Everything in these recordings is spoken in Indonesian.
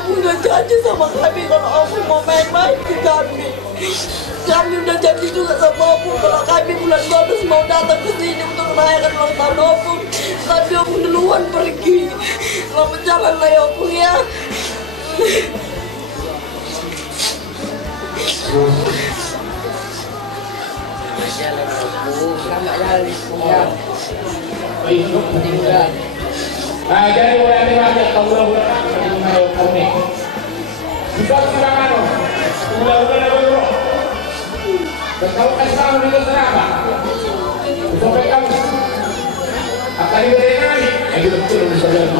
Opung udah janji sama kami kalau Opung mau main-main ke kami. Kami udah janji juga sama Opung kalau kami bulan 12 mau datang ke sini untuk merayakan ulang tahun Opung. Tapi Opung duluan pergi. Selamat jalan lah ya Opung ya. Jalan Opung, selamat jalan ya. Meninggal. Nah, jadi mulai dibaca bulan-bulan mengenai Opung ini. Bisa silakan. Bulan-bulan dulu. Dan kalau kasih tahu itu kenapa? Sampai kamu akan diberi lagi. Itu betul bisa jadi.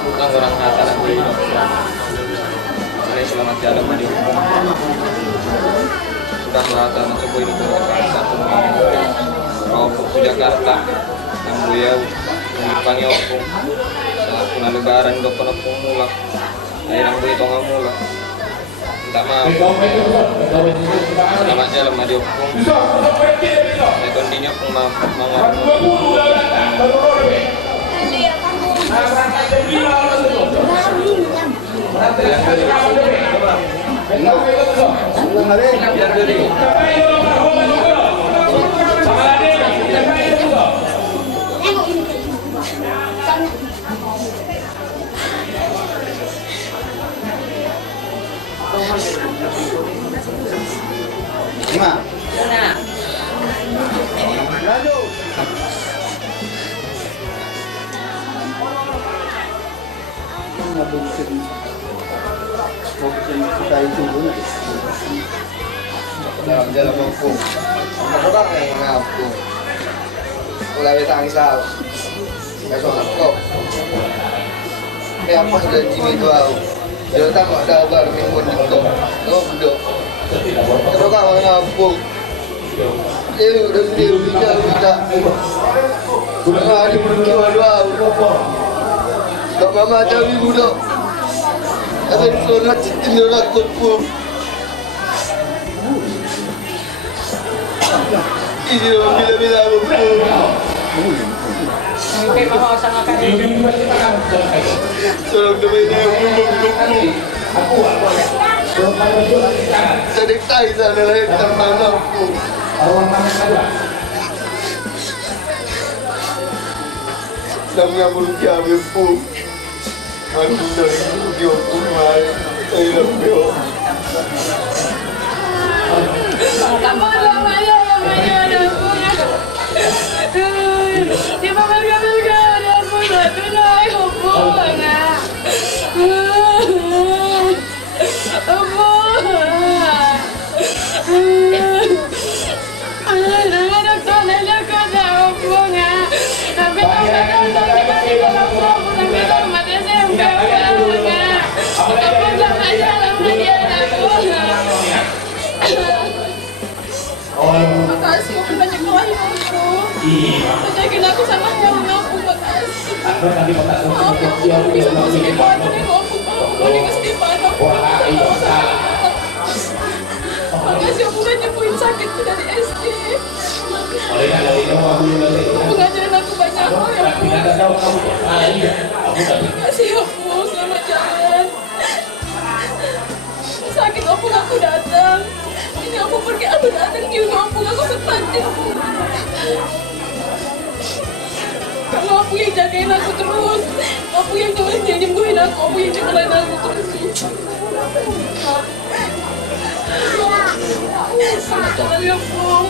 Bukan orang kata lagi. Saya selamat jalan mandi Opung. Sudah melata coba ini ke satu Opung ke Jakarta. Yang beliau mengipangi Opung. Saat puna lebaran dokter Opung mulak. Akhirnya beli tonga mulak. Minta maaf. Selamat jalan mandi Opung. Saya kondinya Opung maaf. Dalam jalan Opung, orang yang ngapung, mulai tangis tahu, besok aku, kayak apa sudah Jimmy itu aku, jadi tak mau dabar minggu itu, kau berdua, terus kau ngapung, udah sendiri tidak, hari pergi dua, tak mama jadi budak, ada surat cinta aku pun. Ini bila-bila Mungkin mau sama kami. Tolong demi jadi tai sana lah terbang aku. Namanya mulia bepu. Aku dari dia pun mai. Saya lebih. Makasih, aku banyak doain aku. Jagain aku sama yang aku, makasih. Aku bisa masih di mana nih aku, aku di mana aku. Makasih, aku gak nyembuhin sakitku dari SD. Aku ngajarin aku banyak hal ya, makasih aku, selamat jalan. Sakit aku datang. Ini aku pergi, aku datang juga, aku sepanjang. Kalau aku yang jagain aku terus, aku yang nyembuhin aku yang jagain aku terus. Selamat ya, Pung.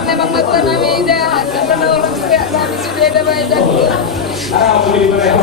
Memang mata nami dah, karena orang sudah nami sudah ada banyak. Araw, pwede ba na ito?